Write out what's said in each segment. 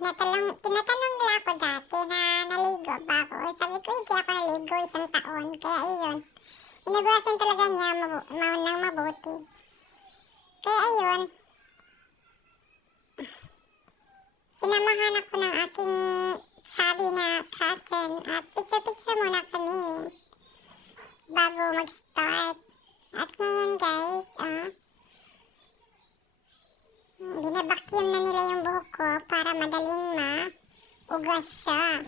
tinatanong, tinatanong nila ako dati na naligo ba ako. Eh, sabi ko, hindi ako naligo isang taon. Kaya iyon, inagawasin talaga niya mabu- ma- ng mabuti. Kaya iyon, sinamahan ako ng aking chubby na cousin at picture-picture muna kami bago mag-start. At ngayon guys, ah, binabakyum na nila yung buhok ko para madaling ma-ugas siya.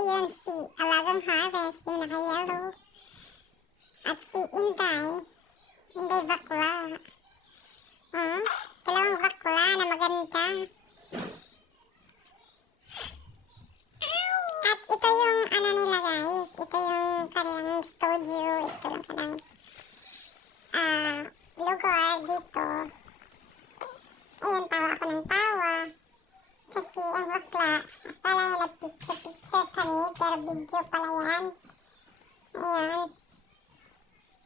Iyon si Alagang Harvest, yung naka-yellow. At si Inday, Inday Bakla. Ah, dalawang bakla na maganda. At ito yung ano nila guys, ito yung kanilang studio, ito yung kanilang ah, lugar dito. Ayun, tawa ako ng tawa. Kasi ang bakla, akala niya kami, pero video pala yan. Ayan.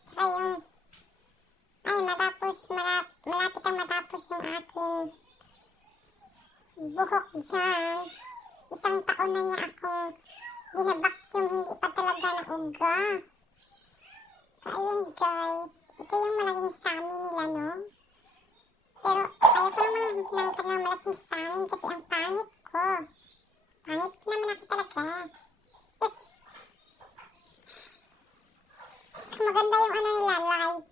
Tsaka yung, ay matapos, malap, malapit ang matapos yung aking buhok dyan. Isang taon na niya akong binabakyum, hindi pa talaga nauga. Ayun guys, ito yung malaking sami nila, no? Pero ayaw ko naman ng kanyang malaking samin kasi ang pangit ko. Talaga. Tsaka maganda yung ano nila, lights.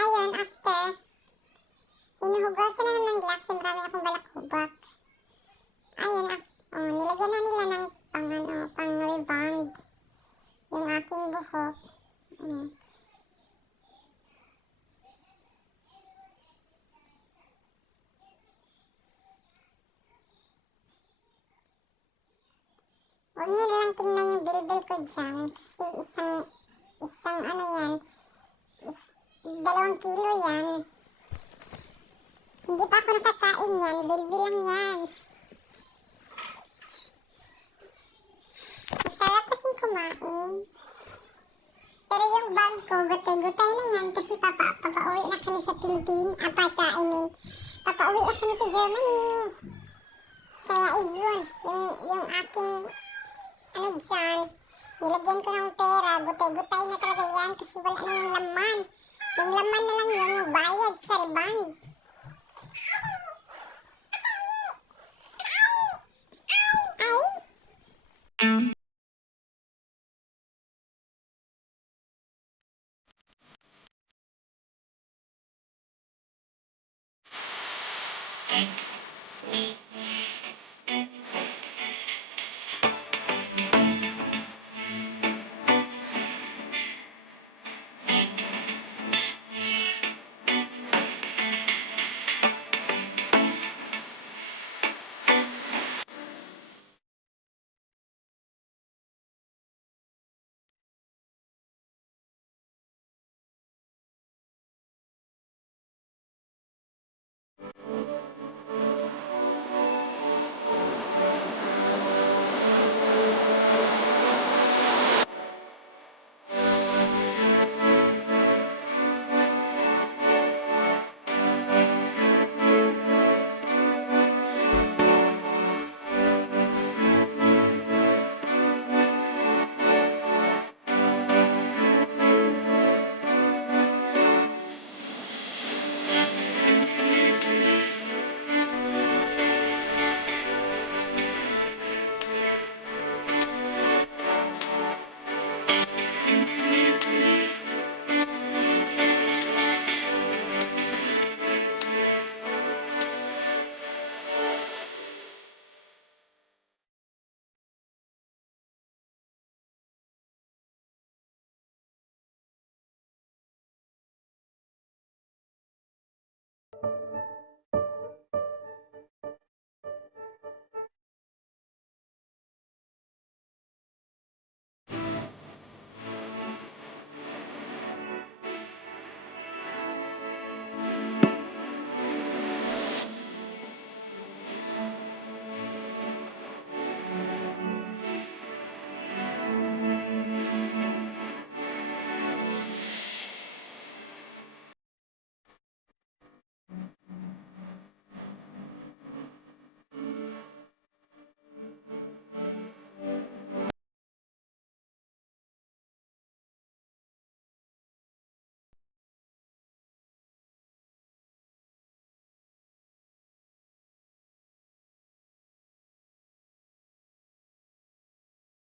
Ayun, after, hinuhugasan na naman ng glass marami akong balakubak. Ayun, ah, oh, nilagyan na nila ng pang, ano, pang rebond yung aking buhok. Mm. Huwag niyo lang tingnan yung bilbil ko dyan kasi isang, isang ano yan, is, dalawang kilo yan. Hindi pa ako nakakain yan, bilbil lang yan. Masarap kasing kumain. Pero yung bag ko, gutay-gutay na yan kasi papa, papa-uwi na kami sa Philippines. Ah, pa sa, I mean, papa-uwi na kami sa Germany. Kaya yun, yung, yung aking, ano dyan, nilagyan ko ng pera, gutay-gutay na talaga yan kasi wala na yung laman. Yung laman na lang yan, yung bayad sa reband. Ay,